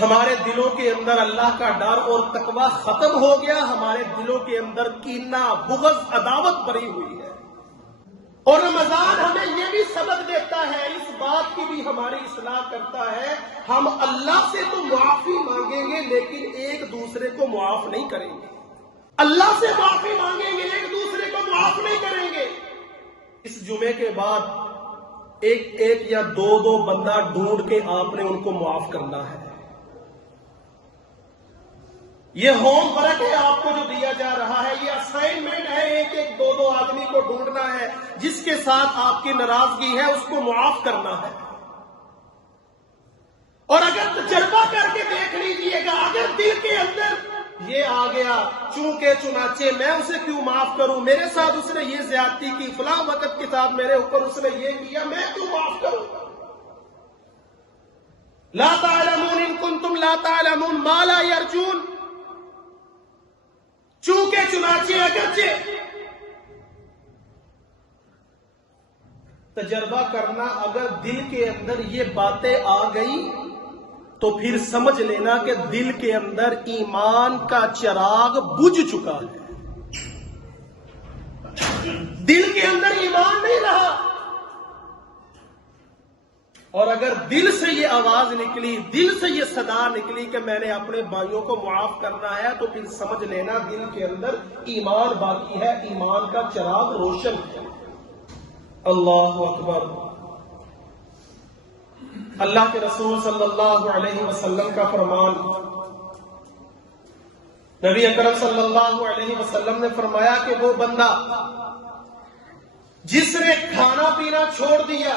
ہمارے دلوں کے اندر اللہ کا ڈر اور تقوی ختم ہو گیا، ہمارے دلوں کے اندر کینہ، بغض، عداوت بھری ہوئی ہے۔ اور رمضان ہمیں یہ بھی سبق دیتا ہے، اس بات کی بھی ہماری اصلاح کرتا ہے، ہم اللہ سے تو معافی مانگیں گے لیکن ایک دوسرے کو معاف نہیں کریں گے۔ اللہ سے معافی مانگیں گے، ایک دوسرے کو معاف نہیں کریں گے۔ اس جمعے کے بعد ایک یا دو بندہ ڈھونڈ کے آپ نے ان کو معاف کرنا ہے۔ یہ ہوم ورک ہے آپ کو جو دیا جا رہا ہے، یہ اسائنمنٹ ہے، ایک دو آدمی کو ڈھونڈنا ہے جس کے ساتھ آپ کی ناراضگی ہے، اس کو معاف کرنا ہے۔ اور اگر تجربہ کر کے دیکھ لیجئے گا، اگر دل کے اندر یہ آ گیا چونکہ چنانچہ میں اسے کیوں معاف کروں، میرے ساتھ اس نے یہ زیادتی کی، فلاں وقت کے ساتھ میرے اوپر اس نے یہ کیا، میں کیوں معاف کروں؟ لا تعلمون ان کنتم لا تعلمون ما لا یرجون، چونکہ چنانچہ اگرچہ تجربہ کرنا، اگر دل کے اندر یہ باتیں آ گئی تو پھر سمجھ لینا کہ دل کے اندر ایمان کا چراغ بجھ چکا ہے، دل کے اندر ایمان نہیں رہا۔ اور اگر دل سے یہ آواز نکلی، دل سے یہ صدا نکلی کہ میں نے اپنے بھائیوں کو معاف کرنا ہے، تو پھر سمجھ لینا دل کے اندر ایمان باقی ہے، ایمان کا چراغ روشن ہے۔ اللہ اکبر۔ اللہ کے رسول صلی اللہ علیہ وسلم کا فرمان، نبی اکرم صلی اللہ علیہ وسلم نے فرمایا کہ وہ بندہ جس نے کھانا پینا چھوڑ دیا،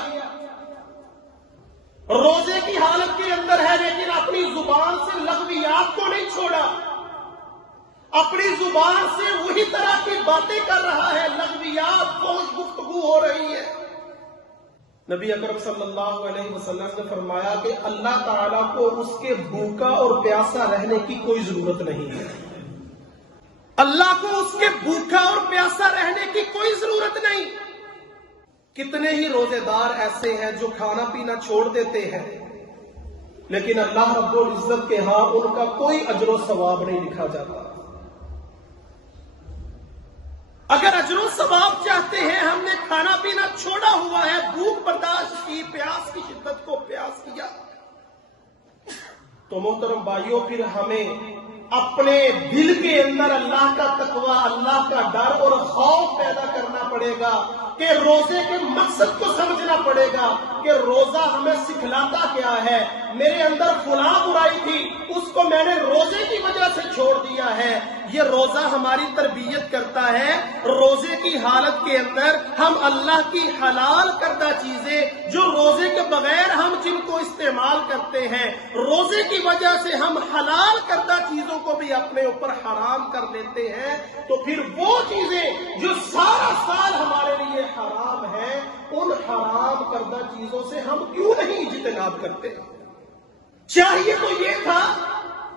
روزے کی حالت کے اندر ہے لیکن اپنی زبان سے لغویات کو نہیں چھوڑا، اپنی زبان سے وہی طرح کی باتیں کر رہا ہے، لغویات بہت گفتگو ہو رہی ہے، نبی اکرم صلی اللہ علیہ وسلم نے فرمایا کہ اللہ تعالیٰ کو اس کے بھوکا اور پیاسا رہنے کی کوئی ضرورت نہیں ہے، اللہ کو اس کے بھوکا اور پیاسا رہنے کی کوئی ضرورت نہیں۔ کتنے ہی روزے دار ایسے ہیں جو کھانا پینا چھوڑ دیتے ہیں لیکن اللہ رب العزت کے ہاں ان کا کوئی اجر و ثواب نہیں لکھا جاتا۔ اگر اجر و ثواب چاہتے ہیں، ہم نے کھانا پینا چھوڑا ہوا ہے، بھوک برداشت کی، پیاس کی شدت کو پیاس کیا، تو محترم بھائیوں پھر ہمیں اپنے دل کے اندر اللہ کا تقوی، اللہ کا ڈر اور خوف پیدا کرنا پڑے گا کہ روزے کے مقصد کو سمجھنا پڑے گا کہ روزہ ہمیں سکھلاتا کیا ہے۔ میرے اندر فلاں برائی تھی، اس کو میں نے روزے کی وجہ سے چھوڑ دیا ہے۔ یہ روزہ ہماری تربیت کرتا ہے، روزے کی حالت کے اندر ہم اللہ کی حلال کردہ چیزیں جو روزے کے بغیر ہم جن کو استعمال کرتے ہیں، روزے کی وجہ سے ہم حلال کردہ چیزوں کو بھی اپنے اوپر حرام کر لیتے ہیں، تو پھر وہ چیزیں جو سارا سال ہمارے لیے حرام ہیں، ان حرام کردہ چیزوں سے ہم کیوں نہیں اجتناب کرتے؟ چاہیے تو یہ تھا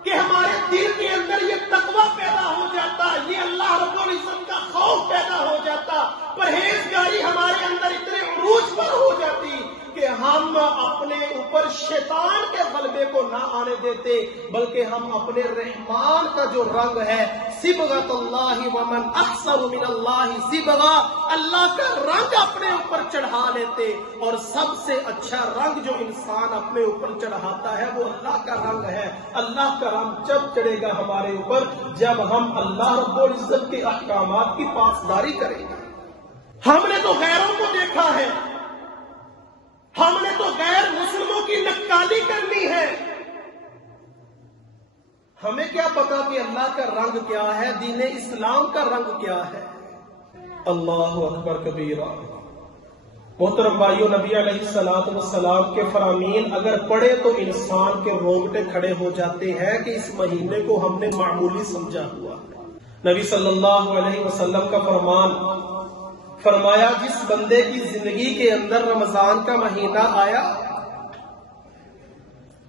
کہ ہمارے دل کے اندر یہ تقوی پیدا ہو جاتا، یہ اللہ رب العزت کا خوف پیدا ہو جاتا، پرہیزگاری ہمارے اندر اتنے عروج پر ہو جاتی کہ ہم اپنے اوپر شیطان کے غلبے کو نہ آنے دیتے، بلکہ ہم اپنے رحمان کا جو رنگ ہے، صبغۃ اللہ ومن احسن من اللہ صبغہ، اللہ کا رنگ اپنے اوپر چڑھا لیتے۔ اور سب سے اچھا رنگ جو انسان اپنے اوپر چڑھاتا ہے وہ اللہ کا رنگ ہے۔ اللہ کا رنگ جب چڑھے گا ہمارے اوپر جب ہم اللہ رب العزت کے احکامات کی پاسداری کریں گے۔ ہم نے تو غیروں کو دیکھا ہے، ہم نے تو غیر مسلموں کی نکالی کرنی ہے، ہمیں کیا پتا کہ اللہ کا رنگ کیا ہے، دین اسلام کا رنگ کیا ہے۔ اللہ اکبر کبیرہ۔ محترم بھائیو، نبی علیہ السلام کے فرامین اگر پڑھے تو انسان کے رونگٹے کھڑے ہو جاتے ہیں کہ اس مہینے کو ہم نے معمولی سمجھا ہوا ہے۔ نبی صلی اللہ علیہ وسلم کا فرمایا جس بندے کی زندگی کے اندر رمضان کا مہینہ آیا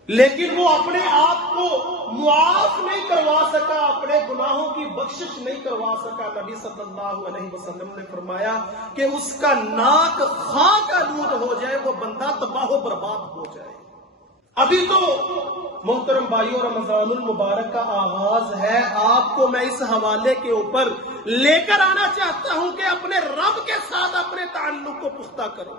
لیکن وہ اپنے آپ کو معاف نہیں کروا سکا، اپنے گناہوں کی بخشش نہیں کروا سکا، نبی صلی اللہ علیہ وسلم نے فرمایا کہ اس کا ناک خاک آلود ہو جائے، وہ بندہ تباہ و برباد ہو جائے۔ ابھی تو محترم بھائیوں رمضان المبارک کا آغاز ہے. آپ کو میں اس حوالے کے اوپر لے کر آنا چاہتا ہوں کہ اپنے رب کے ساتھ اپنے تعلق کو پختہ کرو.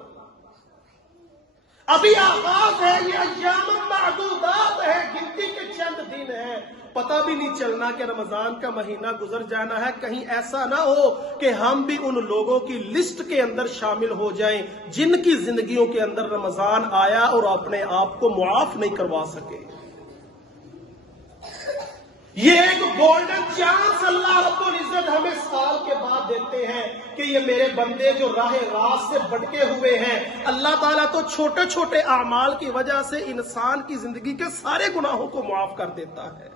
ابھی آغاز ہے, یہ ایام معدودات ہے, گنتی کے چند دن ہیں. پتہ بھی نہیں چلنا کہ رمضان کا مہینہ گزر جانا ہے. کہیں ایسا نہ ہو کہ ہم بھی ان لوگوں کی لسٹ کے اندر شامل ہو جائیں جن کی زندگیوں کے اندر رمضان آیا اور اپنے آپ کو معاف نہیں کروا سکے. یہ ایک گولڈن چانس اللہ رب العزت ہمیں سال کے بعد دیتے ہیں کہ یہ میرے بندے جو راہ راست سے بھٹکے ہوئے ہیں. اللہ تعالیٰ تو چھوٹے چھوٹے اعمال کی وجہ سے انسان کی زندگی کے سارے گناہوں کو معاف کر دیتا ہے.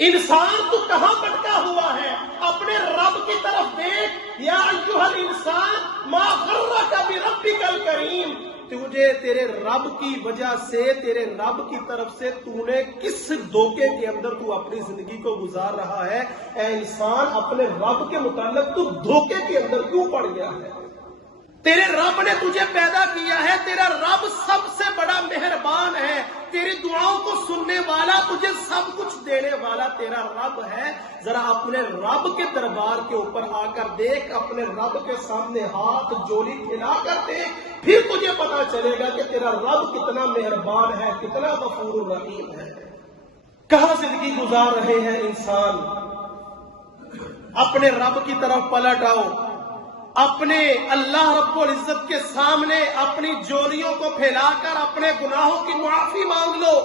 انسان تو کہاں بھٹکا ہوا ہے, اپنے رب کی طرف دیکھ. یا ایھا الانسان ما غرک بربک الکریم, تجھے تیرے رب کی وجہ سے, تیرے رب کی طرف سے تو نے کس دھوکے کے اندر تو اپنی زندگی کو گزار رہا ہے. اے انسان, اپنے رب کے متعلق تو دھوکے کے اندر کیوں پڑ گیا ہے؟ تیرے رب نے تجھے پیدا کیا ہے, تیرا رب سب سے بڑا مہربان ہے, تیری دعاؤں کو سننے والا, تجھے سب کچھ دینے والا تیرا رب ہے. ذرا اپنے رب کے دربار کے اوپر آ کر دیکھ, اپنے رب کے سامنے ہاتھ جولی کھلا کر دیکھ, پھر تجھے پتا چلے گا کہ تیرا رب کتنا مہربان ہے, کتنا غفور الرحیم ہے. کہاں زندگی گزار رہے ہیں انسان؟ اپنے رب کی طرف پلٹ آؤ, اپنے اللہ رب العزت کے سامنے اپنی جولیوں کو پھیلا کر اپنے گناہوں کی معافی مانگ لو.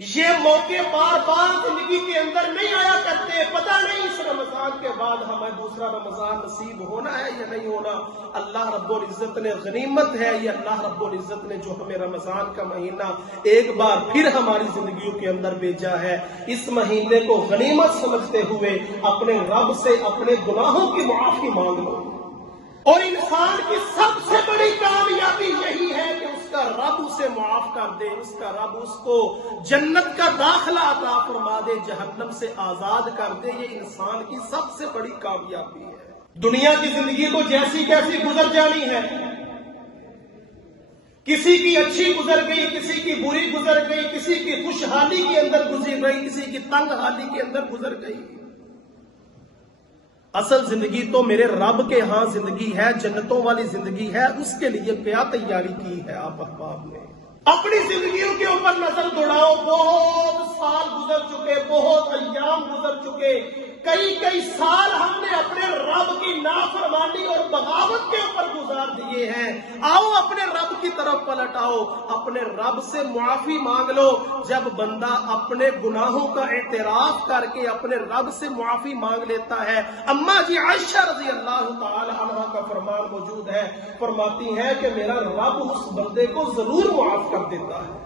یہ موقع بار بار زندگی کے اندر نہیں آیا کرتے. پتہ نہیں اس رمضان کے بعد ہمیں دوسرا رمضان نصیب ہونا ہے یا نہیں ہونا. اللہ رب العزت نے غنیمت ہے, یہ اللہ رب العزت نے جو ہمیں رمضان کا مہینہ ایک بار پھر ہماری زندگیوں کے اندر بھیجا ہے, اس مہینے کو غنیمت سمجھتے ہوئے اپنے رب سے اپنے گناہوں کی معافی مانگ لو. اور انسان کی سب سے بڑی کامیابی یہی ہے کہ اس کا رب اسے معاف کر دے, اس کا رب اس کو جنت کا داخلہ عطا فرما دے, جہنم سے آزاد کر دے. یہ انسان کی سب سے بڑی کامیابی ہے. دنیا کی زندگی تو جیسی کیسی گزر جانی ہے, کسی کی اچھی گزر گئی, کسی کی بری گزر گئی, کسی کی خوشحالی کے اندر گزر گئی, کسی کی تنگ حالی کے اندر گزر گئی. اصل زندگی تو میرے رب کے ہاں زندگی ہے, جنتوں والی زندگی ہے. اس کے لیے کیا تیاری کی ہے آپ احباب نے؟ اپنی زندگیوں کے اوپر نظر دوڑاؤ. بہت سال گزر چکے, بہت ایام گزر چکے, کئی سال ہم نے اپنے رب کی نافرمانی اور بغاوت کے اوپر گزار دیے ہیں. آؤ اپنے رب کی طرف پلٹ آؤ, اپنے رب سے معافی مانگ لو. جب بندہ اپنے گناہوں کا اعتراف کر کے اپنے رب سے معافی مانگ لیتا ہے, اماں جی عائشہ رضی اللہ تعالی عنہا کا فرمان موجود ہے, فرماتی ہے کہ میرا رب اس بندے کو ضرور معاف کر دیتا ہے.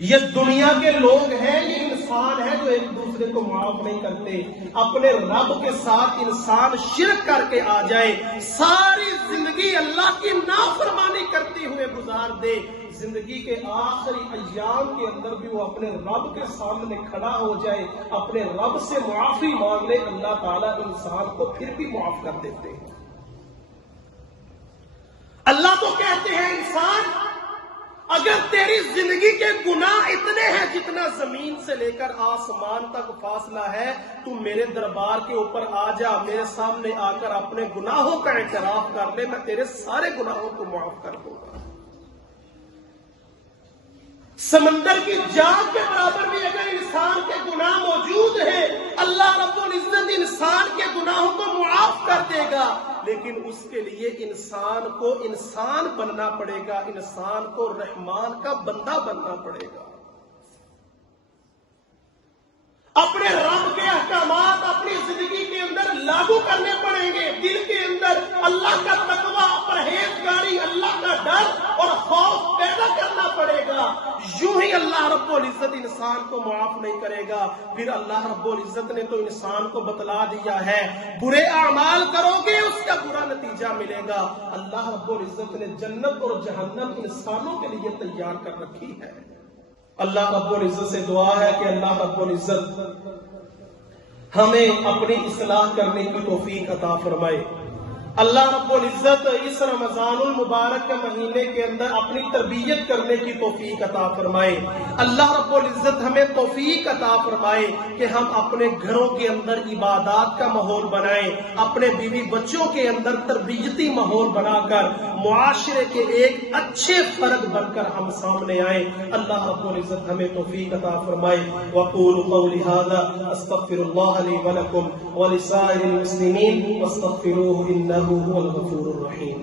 یہ دنیا کے لوگ ہیں, یہ انسان ہے جو ایک دوسرے کو معاف نہیں کرتے. اپنے رب کے ساتھ انسان شرک کر کے آ جائے, ساری زندگی اللہ کی نافرمانی کرتے ہوئے گزار دے, زندگی کے آخری ایام کے اندر بھی وہ اپنے رب کے سامنے کھڑا ہو جائے, اپنے رب سے معافی مانگ لے, اللہ تعالیٰ انسان کو پھر بھی معاف کر دیتے ہیں. اللہ تو کہتے ہیں انسان, اگر تیری زندگی کے گناہ اتنے ہیں جتنا زمین سے لے کر آسمان تک فاصلہ ہے, تو میرے دربار کے اوپر آ جا, میرے سامنے آ کر اپنے گناہوں کا اعتراف کر لے, میں تیرے سارے گناہوں کو معاف کر دوں گا. سمندر کی جان کے برابر بھی اگر انسان کے گناہ موجود ہیں, اللہ رب العزت انسان کے گناہوں کو معاف کر دے گا, لیکن اس کے لیے انسان کو انسان بننا پڑے گا, انسان کو رحمان کا بندہ بننا پڑے گا. اپنے رب کے احکامات اپنی زندگی کے اندر لاگو کرنے پڑیں گے. دل کے اندر اللہ کا تقویٰ, پرہیزگاری, اللہ کا ڈر اور خوف پیدا کرنا پڑے گا. یوں ہی اللہ رب العزت انسان کو معاف نہیں کرے گا. پھر اللہ رب العزت نے تو انسان کو بتلا دیا ہے, برے اعمال کرو گے اس کا برا نتیجہ ملے گا. اللہ رب العزت نے جنت اور جہنم انسانوں کے لیے تیار کر رکھی ہے. اللہ رب العزت سے دعا ہے کہ اللہ رب العزت ہمیں اپنی اصلاح کرنے کی توفیق عطا فرمائے. اللہ رب العزت اس رمضان المبارک کے مہینے کے اندر اپنی تربیت کرنے کی توفیق عطا فرمائے۔ اللہ رب العزت ہمیں توفیق عطا فرمائے کہ ہم اپنے گھروں کے اندر عبادات کا ماحول بنائیں، اپنے بیوی بچوں کے اندر تربیتی ماحول بنا کر معاشرے کے ایک اچھے فرد بن کر ہم سامنے آئیں۔ اللہ رب العزت ہمیں توفیق عطا فرمائے۔ وقول قولی ھذا استغفر اللہ لی ولکم ولسائر المسلمین واستغفروہ انہ هو الغفور الرحیم۔